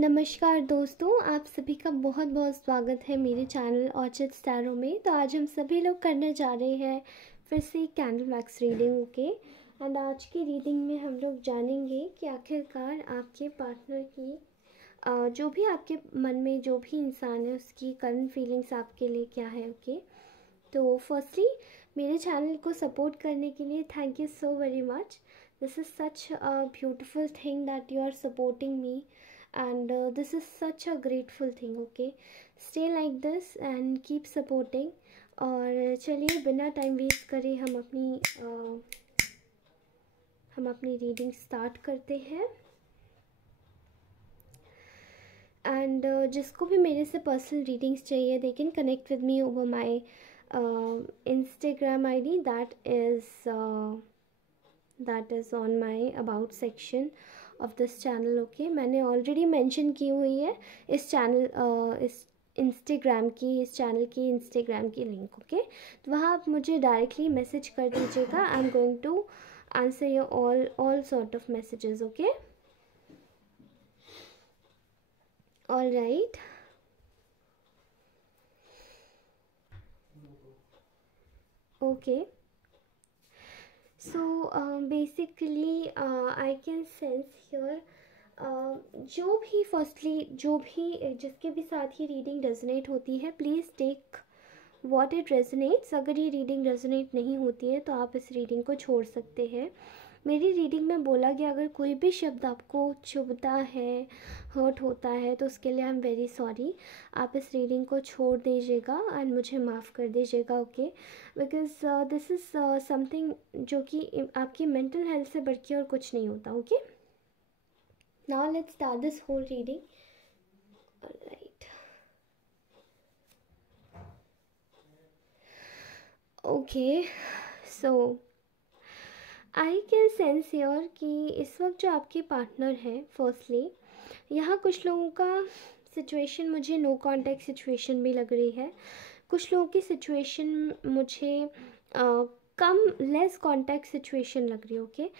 नमस्कार दोस्तों, आप सभी का बहुत बहुत स्वागत है मेरे चैनल ऑर्चिड स्टैरो में। तो आज हम सभी लोग करने जा रहे हैं फिर से candle wax reading. Okay, and आज की रीडिंग में हम लोग जानेंगे कि आखिरकार आपके पार्टनर की जो भी आपके मन में जो भी इंसान है उसकी करंट फीलिंग्स आपके लिए क्या है। ओके, तो फर्स्टली मेरे चैनल को सपोर्ट करने के लिए thank you so very much. This is such a beautiful thing that you are supporting me and this is such a grateful thing. Okay, stay like this and keep supporting. और चलिए बिना time waste करे हम अपनी reading start करते हैं। And जिसको भी मेरे से पर्सनल रीडिंग्स चाहिए they can connect with me over my Instagram I D that is on my about section of this channel. Okay, मैंने ऑलरेडी मेंशन की हुई है इस चैनल की इंस्टाग्राम की लिंक। ओके, तो वहाँ आप मुझे डायरेक्टली मैसेज कर दीजिएगा। I am going to answer your all sort of messages. Okay, all right. Okay, so basically I can sense here जो भी जिसके भी साथ ये रीडिंग रेजोनेट होती है, please take what it resonates. अगर ये रीडिंग रेजोनेट नहीं होती है तो आप इस रीडिंग को छोड़ सकते हैं। मेरी रीडिंग में बोला गया अगर कोई भी शब्द आपको चुभता है, हर्ट होता है, तो उसके लिए आई एम वेरी सॉरी। आप इस रीडिंग को छोड़ दीजिएगा एंड मुझे माफ़ कर दीजिएगा। Okay, because this is something जो कि आपकी मेंटल हेल्थ से बढ़ के और कुछ नहीं होता। Okay, now let's start this whole reading. All right, okay, so I can sense your कि इस वक्त जो आपके पार्टनर है, फर्स्टली यहाँ कुछ लोगों का सिचुएशन मुझे नो कॉन्टैक्ट सिचुएशन भी लग रही है। कुछ लोगों की सिचुएशन मुझे कम लेस कांटेक्ट सिचुएशन लग रही है। ओके,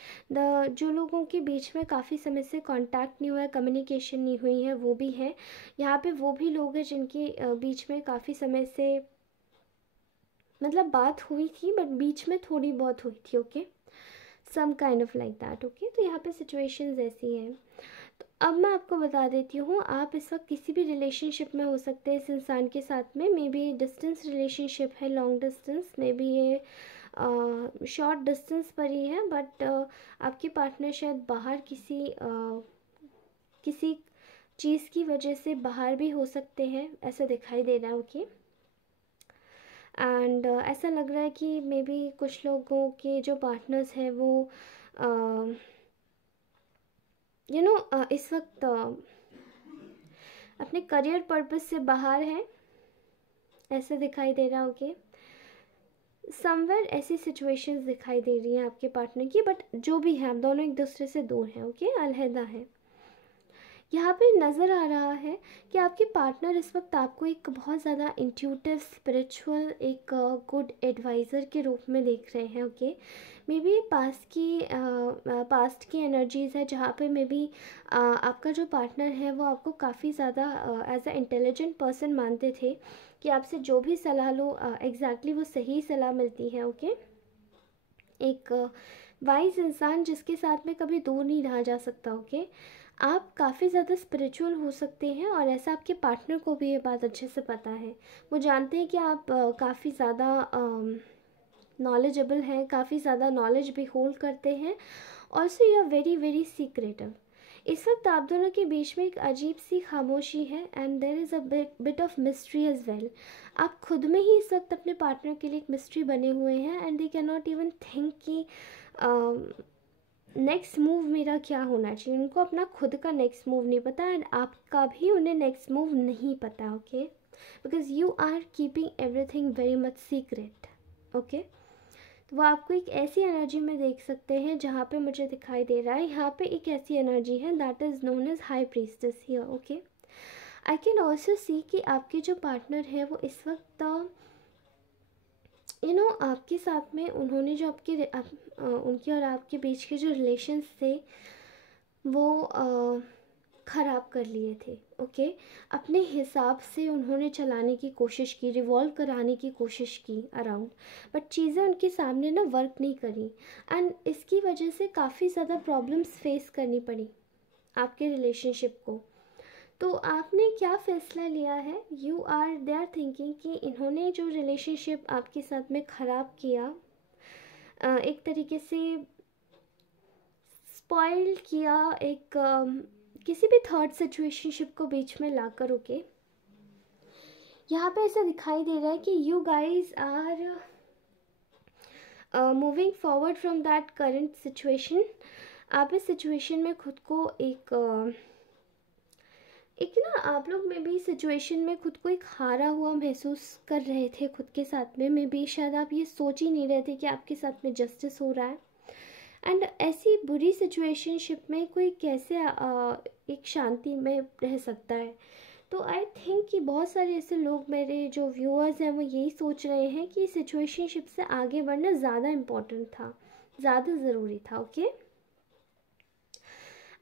जो लोगों के बीच में काफ़ी समय से कांटेक्ट नहीं हुआ है, कम्युनिकेशन नहीं हुई है, वो भी है यहाँ पे। वो भी लोग हैं जिनके बीच में काफ़ी समय से मतलब बात हुई थी बट बीच में थोड़ी बहुत हुई थी। Okay, some kind of like that. Okay, तो यहाँ पे सिचुएशंस ऐसी हैं। तो अब मैं आपको बता देती हूँ, आप इस वक्त किसी भी रिलेशनशिप में हो सकते हैं इस इंसान के साथ में। मे बी डिस्टेंस रिलेशनशिप है, लॉन्ग डिस्टेंस, मे बी ये शॉर्ट डिस्टेंस पर ही है, बट आपके पार्टनर शायद बाहर किसी चीज़ की वजह से बाहर भी हो सकते हैं, ऐसा दिखाई दे रहा है। ओके, एंड ऐसा लग रहा है कि मे बी कुछ लोगों के जो पार्टनर्स हैं वो इस वक्त अपने करियर पर्पस से बाहर हैं, ऐसे दिखाई दे रहा। ओके, समवेयर ऐसी सिचुएशंस दिखाई दे रही हैं आपके पार्टनर की, बट जो भी है आप दोनों एक दूसरे से दूर हैं। ओके, अलहदा है। यहाँ पे नज़र आ रहा है कि आपके पार्टनर इस वक्त आपको एक बहुत ज़्यादा इंट्यूटिव स्पिरिचुअल एक गुड एडवाइज़र के रूप में देख रहे हैं। ओके, मे बी पास्ट की एनर्जीज़ है जहाँ पे मे बी आपका जो पार्टनर है वो आपको काफ़ी ज़्यादा एज अ इंटेलिजेंट पर्सन मानते थे कि आपसे जो भी सलाह लो एग्जैक्टली वो सही सलाह मिलती है। ओके, एक वाइज इंसान जिसके साथ में कभी दूर नहीं रहा जा सकता। ओके, आप काफ़ी ज़्यादा स्पिरिचुअल हो सकते हैं और ऐसा आपके पार्टनर को भी ये बात अच्छे से पता है। वो जानते हैं कि आप काफ़ी ज़्यादा नॉलेजेबल हैं, काफ़ी ज़्यादा नॉलेज भी होल्ड करते हैं। Also you are very very secretive. इस वक्त आप दोनों के बीच में एक अजीब सी खामोशी है and there is a bit of mystery as well. आप खुद में ही इस वक्त अपने पार्टनर के लिए एक मिस्ट्री बने हुए हैं and they can not even think कि नेक्स्ट मूव मेरा क्या होना चाहिए। उनको अपना खुद का नेक्स्ट मूव नहीं पता एंड आपका भी उन्हें नेक्स्ट मूव नहीं पता। Okay, because you are keeping everything very much secret. Okay, तो वो आपको एक ऐसी एनर्जी में देख सकते हैं जहाँ पे मुझे दिखाई दे रहा है यहाँ पे एक ऐसी एनर्जी है that is known as high priestess here. Okay, I can also see कि आपके जो पार्टनर है वो इस वक्त आपके साथ में उन्होंने जो उनके और आपके बीच के जो रिलेशंस थे वो ख़राब कर लिए थे। ओके, अपने हिसाब से उन्होंने चलाने की कोशिश की, रिवॉल्व कराने की कोशिश की अराउंड, बट चीज़ें उनके सामने ना वर्क नहीं करी, एंड इसकी वजह से काफ़ी ज़्यादा प्रॉब्लम्स फेस करनी पड़ी आपके रिलेशनशिप को। तो आपने क्या फ़ैसला लिया है? दे आर थिंकिंग कि इन्होंने जो रिलेशनशिप आपके साथ में ख़राब किया, एक तरीके से स्पॉइल किया, एक किसी भी थर्ड सिचुएशनशिप को बीच में ला कर, ओके, यहाँ पे ऐसा दिखाई दे रहा है कि you guys are moving forward from that current situation. आप इस सिचुएशन में खुद को एक ना, आप लोग में भी सिचुएशन में खुद को एक हारा हुआ महसूस कर रहे थे खुद के साथ में भी, शायद आप ये सोच ही नहीं रहे थे कि आपके साथ में जस्टिस हो रहा है। एंड ऐसी बुरी सिचुएशनशिप में कोई कैसे एक शांति में रह सकता है? तो आई थिंक कि बहुत सारे ऐसे लोग, मेरे जो व्यूअर्स हैं, वो यही सोच रहे हैं कि सिचुएशनशिप से आगे बढ़ना ज़्यादा इम्पोर्टेंट था, ज़्यादा ज़रूरी था। ओके,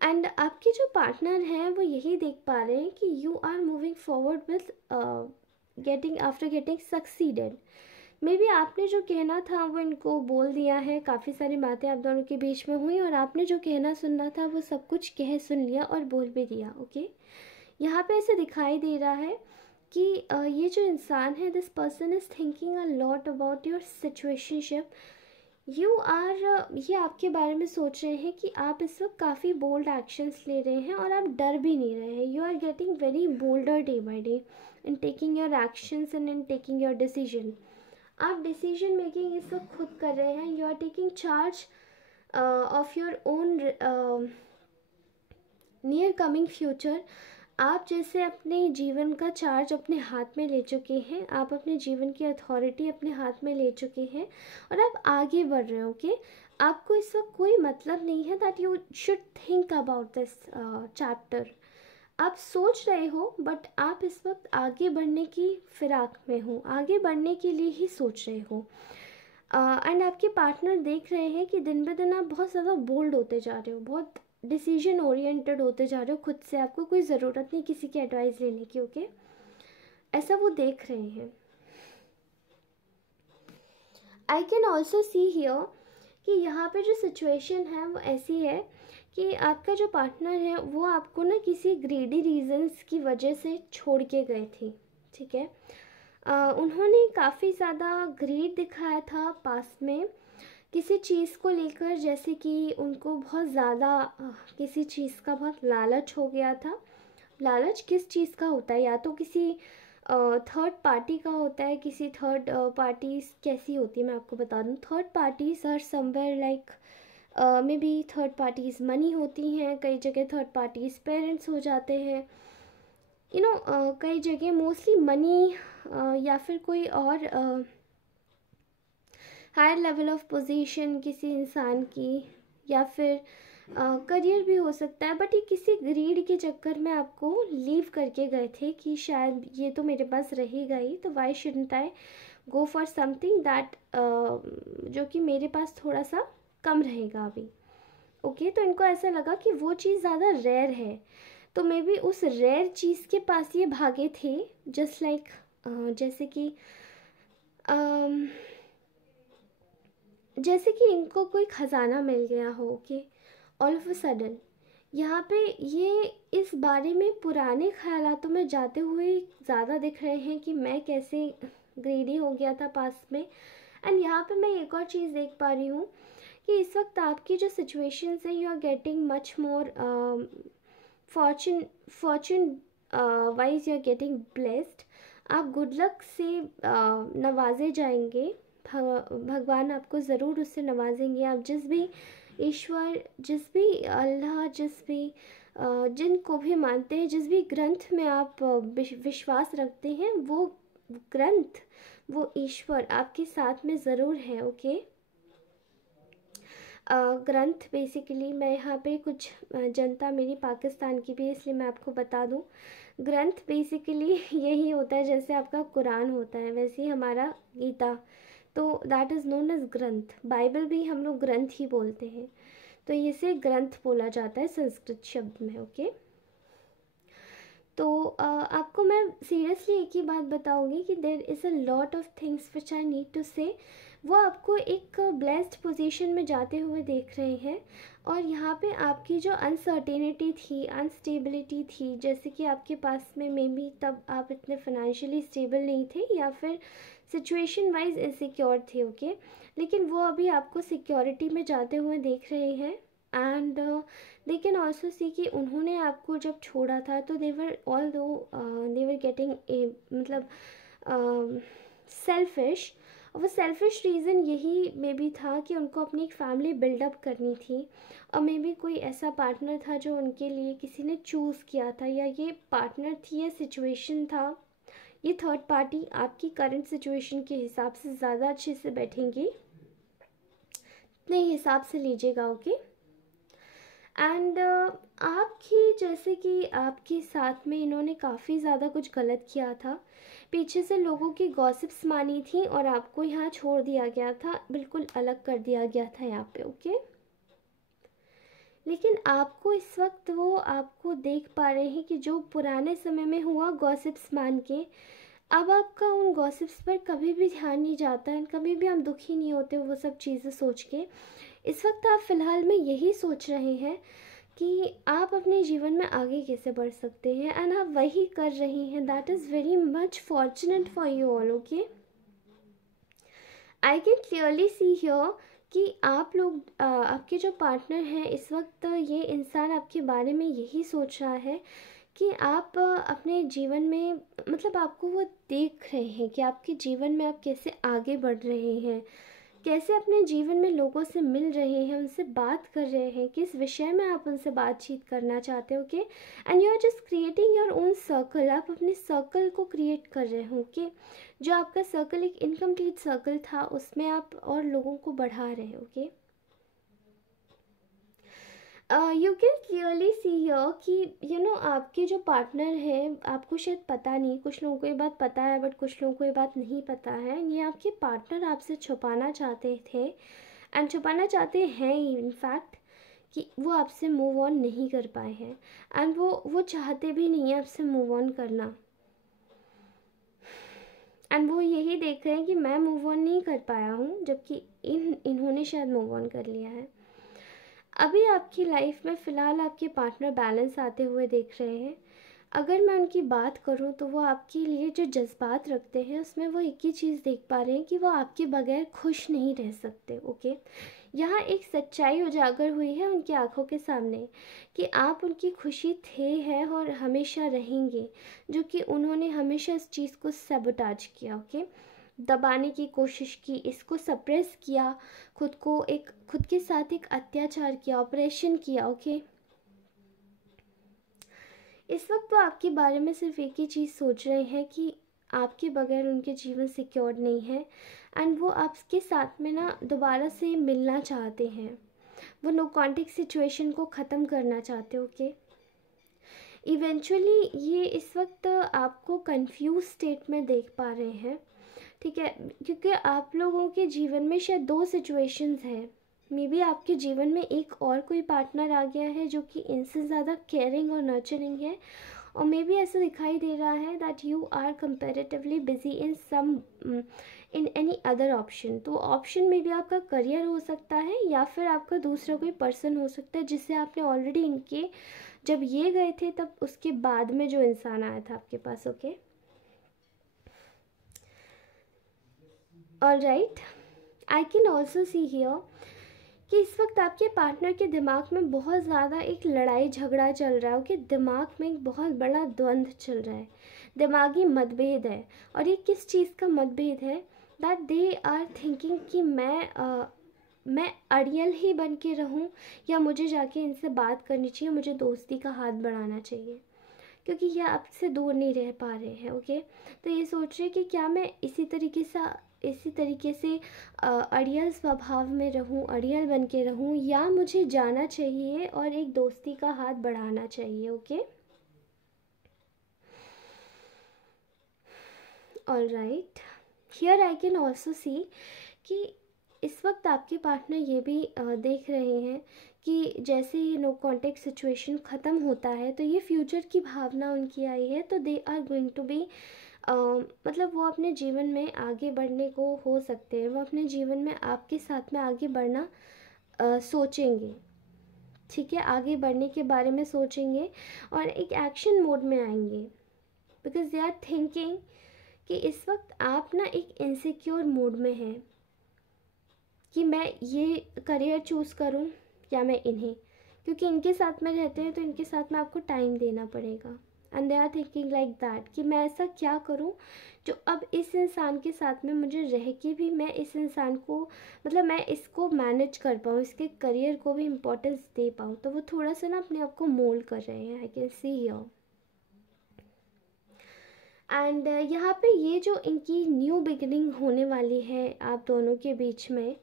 एंड आपके जो पार्टनर हैं वो यही देख पा रहे हैं कि you are moving forward with after getting succeeded. Maybe आपने जो कहना था वो इनको बोल दिया है, काफ़ी सारी बातें आप दोनों के बीच में हुई और आपने जो कहना सुनना था वो सब कुछ कह सुन लिया और बोल भी दिया। ओके, यहाँ पे ऐसे दिखाई दे रहा है कि ये जो इंसान है, this person is thinking a lot about your situationship. ये आपके बारे में सोच रहे हैं कि आप इस वक्त काफ़ी बोल्ड एक्शंस ले रहे हैं और आप डर भी नहीं रहे हैं। You are getting very bolder day by day in taking your actions and in taking your decision. आप डिसीजन मेकिंग इस वक्त खुद कर रहे हैं। You are taking charge of your own near coming future. आप जैसे अपने जीवन का चार्ज अपने हाथ में ले चुके हैं, आप अपने जीवन की अथॉरिटी अपने हाथ में ले चुके हैं और आप आगे बढ़ रहे हो। ओके, आपको इस वक्त कोई मतलब नहीं है that you should think about this chapter. आप सोच रहे हो, बट आप इस वक्त आगे बढ़ने की फिराक में हो, आगे बढ़ने के लिए ही सोच रहे हो। एंड आपके पार्टनर देख रहे हैं कि दिन ब दिन आप बहुत ज़्यादा बोल्ड होते जा रहे हो, बहुत डिसीजन ओरिएंटेड होते जा रहे हो खुद से। आपको कोई ज़रूरत नहीं किसी की एडवाइस लेने की। ओके, ऐसा वो देख रहे हैं। आई कैन ऑल्सो सी हियर कि यहाँ पे जो सिचुएशन है वो ऐसी है कि आपका जो पार्टनर है वो आपको ना किसी ग्रीडी रीजंस की वजह से छोड़ के गए थे। ठीक है, उन्होंने काफ़ी ज़्यादा ग्रीड दिखाया था पास्ट में किसी चीज़ को लेकर, जैसे कि उनको बहुत ज़्यादा किसी चीज़ का बहुत लालच हो गया था। लालच किस चीज़ का होता है? या तो किसी थर्ड पार्टी का होता है। किसी थर्ड पार्टीज़ कैसी होती है मैं आपको बता दूँ। Third parties are somewhere like maybe third parties money होती हैं, कई जगह थर्ड पार्टीज़ पेरेंट्स हो जाते हैं, कई जगह मोस्टली मनी या फिर कोई और हायर लेवल ऑफ पोजीशन किसी इंसान की, या फिर करियर भी हो सकता है। बट ये किसी ग्रीड के चक्कर में आपको लीव करके गए थे कि शायद ये तो मेरे पास रहेगा ही, तो why shouldn't I go for something that जो कि मेरे पास थोड़ा सा कम रहेगा अभी। ओके, तो इनको ऐसा लगा कि वो चीज़ ज़्यादा रेयर है, तो मे बी उस रेयर चीज़ के पास ये भागे थे। जस्ट लाइक जैसे कि इनको कोई ख़जाना मिल गया हो। Okay, all of a sudden यहाँ पे ये इस बारे में पुराने ख्यालातों में जाते हुए ज़्यादा दिख रहे हैं कि मैं कैसे ग्रीडी हो गया था पास्ट में। एंड यहाँ पे मैं एक और चीज़ देख पा रही हूँ कि इस वक्त आपकी जो सिचुएशंस है, you are getting much more fortune wise, you are getting blessed. आप गुड लक से नवाजे जाएंगे। भगवान आपको ज़रूर उससे नवाजेंगे। आप जिस भी ईश्वर, जिस भी अल्लाह, जिनको भी मानते हैं, जिस भी ग्रंथ में आप विश्वास रखते हैं, वो ग्रंथ, वो ईश्वर आपके साथ में ज़रूर है। ओके, ग्रंथ बेसिकली, मैं यहाँ पे कुछ जनता मेरी पाकिस्तान की भी, इसलिए मैं आपको बता दूँ, ग्रंथ बेसिकली यही होता है, जैसे आपका कुरान होता है वैसे ही हमारा गीता, तो दैट इज़ नोन एज ग्रंथ। बाइबल भी हम लोग ग्रंथ ही बोलते हैं, तो इसे ग्रंथ बोला जाता है संस्कृत शब्द में। ओके, तो आपको मैं सीरियसली एक ही बात बताऊंगी कि there is a lot of things which I need to say. वो आपको एक ब्लेस्ड पोजीशन में जाते हुए देख रहे हैं, और यहाँ पे आपकी जो अनसर्टेनिटी थी, अनस्टेबिलिटी थी, जैसे कि आपके पास में मे बी तब आप इतने फाइनेंशियली स्टेबल नहीं थे या फिर सिचुएशन वाइज इनसिक्योर थे, ओके। लेकिन वो अभी आपको सिक्योरिटी में जाते हुए देख रहे हैं। And they can also see कि उन्होंने आपको जब छोड़ा था तो देवर ऑल दो देवर गेटिंग ए मतलब सेल्फिश। वो सेल्फिश रीज़न यही मे बी था कि उनको अपनी एक फैमिली बिल्डअप करनी थी, और मे बी कोई ऐसा पार्टनर था जो उनके लिए किसी ने चूज़ किया था, या ये पार्टनर थी या सिचुएशन था, ये थर्ड पार्टी आपकी करंट सिचुएशन के हिसाब से ज़्यादा अच्छे से बैठेंगी, अपने हिसाब से लीजिएगा, ओके। एंड आपकी जैसे कि आपके साथ में इन्होंने काफ़ी ज़्यादा कुछ गलत किया था, पीछे से लोगों की गॉसिप्स मानी थी, और आपको यहाँ छोड़ दिया गया था, बिल्कुल अलग कर दिया गया था यहाँ पे, ओके। लेकिन आपको इस वक्त वो आपको देख पा रहे हैं कि जो पुराने समय में हुआ गॉसिप्स मान के, अब आपका उन गॉसिप्स पर कभी भी ध्यान नहीं जाता है, कभी भी आप दुखी नहीं होते वो सब चीज़ें सोच के। इस वक्त आप फ़िलहाल में यही सोच रहे हैं कि आप अपने जीवन में आगे कैसे बढ़ सकते हैं, एंड आप वही कर रहे हैं। That is very much fortunate for you all, okay. I can clearly see here कि आप लोग आपके जो पार्टनर हैं इस वक्त, ये इंसान आपके बारे में यही सोच रहा है कि आप अपने जीवन में मतलब आपको वो देख रहे हैं कि आपके जीवन में आप कैसे आगे बढ़ रहे हैं, कैसे अपने जीवन में लोगों से मिल रहे हैं, उनसे बात कर रहे हैं, किस विषय में आप उनसे बातचीत करना चाहते हो, okay. And you are just creating your own circle. आप अपने सर्कल को क्रिएट कर रहे हो, ओके। जो आपका सर्कल एक इनकम्प्लीट सर्कल था, उसमें आप और लोगों को बढ़ा रहे हो, okay. You can clearly see here कि आपके जो पार्टनर हैं, आपको शायद पता नहीं, कुछ लोगों को ये बात पता है बट कुछ लोगों को ये बात नहीं पता है, ये आपके पार्टनर आपसे छुपाना चाहते थे एंड छुपाना चाहते हैं इनफैक्ट, कि वो आपसे मूव ऑन नहीं कर पाए हैं, एंड वो चाहते भी नहीं है आपसे मूव ऑन करना, एंड वो यही देख रहे हैं कि मैं मूव ऑन नहीं कर पाया हूँ, जबकि इन्होंने शायद मूव ऑन कर लिया है। अभी आपकी लाइफ में फ़िलहाल आपके पार्टनर बैलेंस आते हुए देख रहे हैं। अगर मैं उनकी बात करूं तो वो आपके लिए जो जज्बात रखते हैं उसमें वो एक ही चीज़ देख पा रहे हैं कि वो आपके बगैर खुश नहीं रह सकते, ओके। यहाँ एक सच्चाई उजागर हुई है उनकी आंखों के सामने कि आप उनकी खुशी थे हैं और हमेशा रहेंगे, जो कि उन्होंने हमेशा इस चीज़ को सबोटाज किया, ओके। दबाने की कोशिश की, इसको सप्रेस किया, खुद के साथ एक अत्याचार किया, ऑपरेशन किया, ओके। इस वक्त वो आपके बारे में सिर्फ एक ही चीज़ सोच रहे हैं कि आपके बगैर उनके जीवन सिक्योर नहीं है, एंड वो आपके साथ में ना दोबारा से मिलना चाहते हैं, वो नो कॉन्टेक्ट सिचुएशन को ख़त्म करना चाहते हो, ओके। इवेंचुअली ये इस वक्त आपको कंफ्यूज स्टेट में देख पा रहे हैं, ठीक है, क्योंकि आप लोगों के जीवन में शायद दो सिचुएशंस हैं। मे बी आपके जीवन में एक और कोई पार्टनर आ गया है जो कि इनसे ज़्यादा केयरिंग और नर्चरिंग है, और मे बी ऐसा दिखाई दे रहा है that you are comparatively busy in any other option. तो ऑप्शन में भी आपका करियर हो सकता है या फिर आपका दूसरा कोई पर्सन हो सकता है जिससे आपने ऑलरेडी इनके जब ये गए थे तब उसके बाद में जो इंसान आया था आपके पास, okay. All right, I can also see here कि इस वक्त आपके पार्टनर के दिमाग में बहुत ज़्यादा एक लड़ाई झगड़ा चल रहा है, कि दिमाग में एक बहुत बड़ा द्वंद्व चल रहा है, दिमागी मतभेद है। और ये किस चीज़ का मतभेद है, दैट दे आर थिंकिंग कि मैं अड़ियल ही बन के रहूँ, या मुझे जाके इनसे बात करनी चाहिए, मुझे दोस्ती का हाथ बढ़ाना चाहिए, क्योंकि ये आपसे दूर नहीं रह पा रहे हैं, ओके। तो ये सोच रहे कि क्या मैं इसी तरीके से अड़ियल स्वभाव में रहूं, अड़ियल बन के रहूं, या मुझे जाना चाहिए और एक दोस्ती का हाथ बढ़ाना चाहिए, okay. All right, here I can also see कि इस वक्त आपके पार्टनर ये भी देख रहे हैं कि जैसे ये नो कॉन्टेक्ट सिचुएशन ख़त्म होता है तो ये फ्यूचर की भावना उनकी आई है, तो they are going to be मतलब वो अपने जीवन में आगे बढ़ने को हो सकते हैं, वो अपने जीवन में आपके साथ में आगे बढ़ना सोचेंगे, ठीक है, आगे बढ़ने के बारे में सोचेंगे और एक एक्शन मोड में आएंगे, बिकॉज दे आर थिंकिंग कि इस वक्त आप ना एक इनसिक्योर मूड में हैं कि मैं ये करियर चूज़ करूं या मैं इन्हें, क्योंकि इनके साथ में रहते हैं तो इनके साथ में आपको टाइम देना पड़ेगा। And they are thinking like that कि मैं ऐसा क्या करूं जो अब इस इंसान के साथ में मुझे रह के भी मैं इस इंसान को मतलब मैं इसको मैनेज कर पाऊँ, इसके करियर को भी इम्पोर्टेंस दे पाऊँ। तो वो थोड़ा सा ना अपने आप को मोल्ड कर रहे हैं, I can see here. And यहाँ पे ये जो इनकी न्यू बिगिनिंग होने वाली है आप दोनों के बीच में,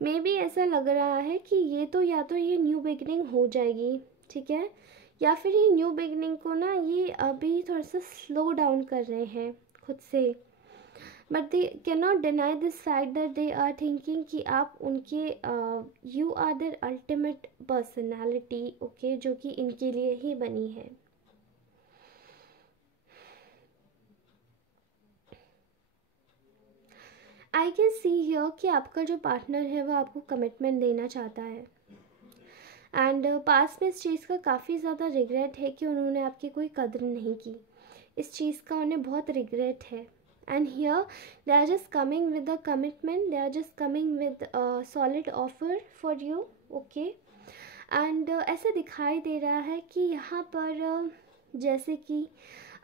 मे बी ऐसा लग रहा है कि ये तो या तो ये न्यू बिगिनिंग हो जाएगी, ठीक है, या फिर ये न्यू बिगिनिंग को ना ये अभी थोड़ा सा स्लो डाउन कर रहे हैं खुद से। But they can not deny this fact that they are thinking कि आप उनके you are their ultimate personality, okay, जो कि इनके लिए ही बनी है। आई कैन सी हियर कि आपका जो पार्टनर है वो आपको कमिटमेंट देना चाहता है एंड पास में इस चीज़ का काफ़ी ज़्यादा रिग्रेट है कि उन्होंने आपकी कोई कदर नहीं की, इस चीज़ का उन्हें बहुत रिग्रेट है। And here they are just coming with the commitment, they are just coming with solid offer for you, okay. And ऐसा दिखाई दे रहा है कि यहाँ पर जैसे कि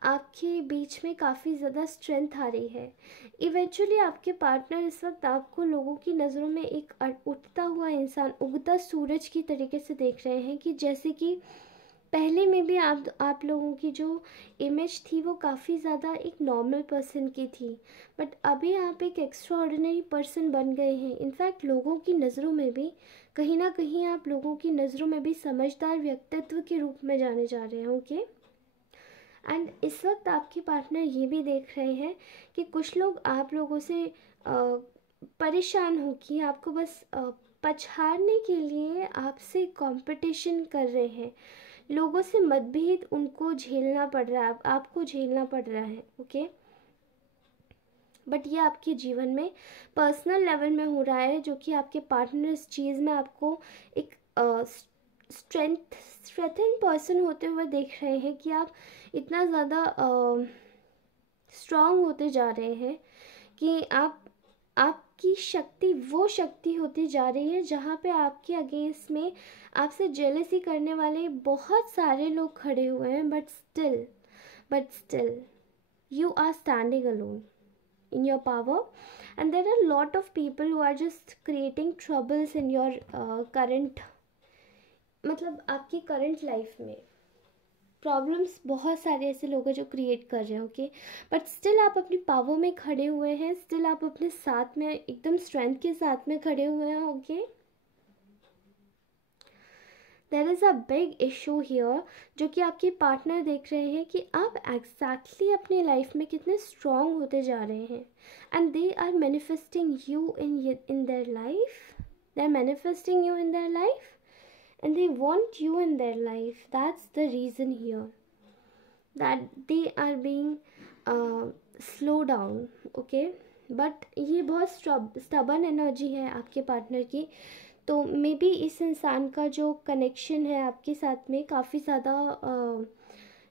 आपके बीच में काफ़ी ज़्यादा स्ट्रेंथ आ रही है। इवेंचुअली आपके पार्टनर इस वक्त आपको लोगों की नज़रों में एक उठता हुआ इंसान, उगता सूरज की तरीके से देख रहे हैं कि जैसे कि पहले में भी आप लोगों की जो इमेज थी वो काफ़ी ज़्यादा एक नॉर्मल पर्सन की थी, बट अभी आप एक एक्स्ट्रा ऑर्डिनरी पर्सन बन गए हैं। इनफैक्ट लोगों की नज़रों में भी कहीं ना कहीं आप लोगों की नज़रों में भी समझदार व्यक्तित्व के रूप में जाने जा रहे हैं, ओके। एंड इस वक्त आपके पार्टनर ये भी देख रहे हैं कि कुछ लोग आप लोगों से परेशान हो कि आपको बस पछाड़ने के लिए आपसे कंपटीशन कर रहे हैं, लोगों से मतभेद उनको झेलना पड़ रहा है, आपको झेलना पड़ रहा है, ओके। बट ये आपके जीवन में पर्सनल लेवल में हो रहा है, जो कि आपके पार्टनर इस चीज़ में आपको एक स्ट्रेंथन पर्सन होते हुए देख रहे हैं कि आप इतना ज़्यादा स्ट्रांग होते जा रहे हैं कि आपकी शक्ति वो शक्ति होती जा रही है जहाँ पे आपके अगेंस्ट में आपसे जेलसी करने वाले बहुत सारे लोग खड़े हुए हैं, but still you are standing alone in your power, and there are a lot of people who are just creating troubles in your current, मतलब आपकी करंट लाइफ में प्रॉब्लम्स बहुत सारे ऐसे लोग हैं जो क्रिएट कर रहे हैं, ओके। बट स्टिल आप अपनी पावर में खड़े हुए हैं, स्टिल आप अपने साथ में एकदम स्ट्रेंथ के साथ में खड़े हुए हैं, okay. There is a big issue here, जो कि आपके पार्टनर देख रहे हैं कि आप एग्जैक्टली अपनी लाइफ में कितने स्ट्रॉन्ग होते जा रहे हैं, and they are manifesting you in their life, they are manifesting you in their life and they want you in their life. That's the reason here that they are being slow down, okay. but ये बहुत stubborn energy है आपके partner की, तो may be इस इंसान का जो कनेक्शन है आपके साथ में काफ़ी ज़्यादा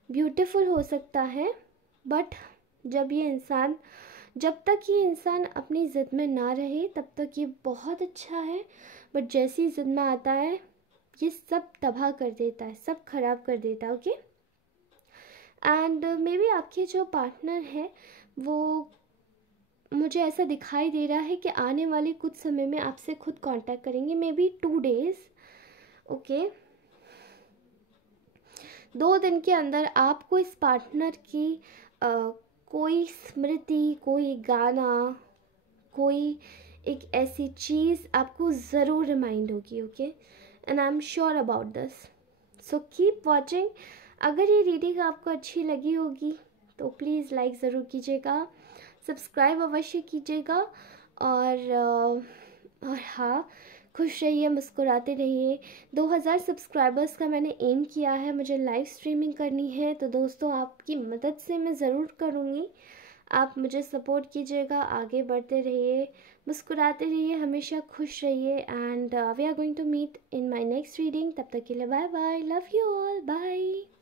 ब्यूटीफुल हो सकता है, बट जब तक ये इंसान अपनी ज़िद में ना रहे तब तक ये बहुत अच्छा है, बट जैसी ज़िद में आता है ये सब तबाह कर देता है, सब खराब कर देता है, ओके। एंड मे बी आपके जो पार्टनर है वो, मुझे ऐसा दिखाई दे रहा है कि आने वाले कुछ समय में आपसे खुद कांटेक्ट करेंगे, मे बी 2 days, ओके। 2 दिन के अंदर आपको इस पार्टनर की कोई स्मृति, कोई गाना, कोई एक ऐसी चीज़ आपको ज़रूर रिमाइंड होगी, okay. And I am sure about this, so keep watching. अगर ये रीडिंग आपको अच्छी लगी होगी तो प्लीज़ लाइक ज़रूर कीजिएगा, सब्सक्राइब अवश्य कीजिएगा, और हाँ, खुश रहिए, मुस्कुराते रहिए। 2000 सब्सक्राइबर्स का मैंने एम किया है, मुझे लाइव स्ट्रीमिंग करनी है, तो दोस्तों आपकी मदद से मैं ज़रूर करूँगी। आप मुझे सपोर्ट कीजिएगा, आगे बढ़ते रहिए, मुस्कुराते रहिए, हमेशा खुश रहिए। And we are going to meet in my next reading. तब तक के लिए bye bye, love you all, bye.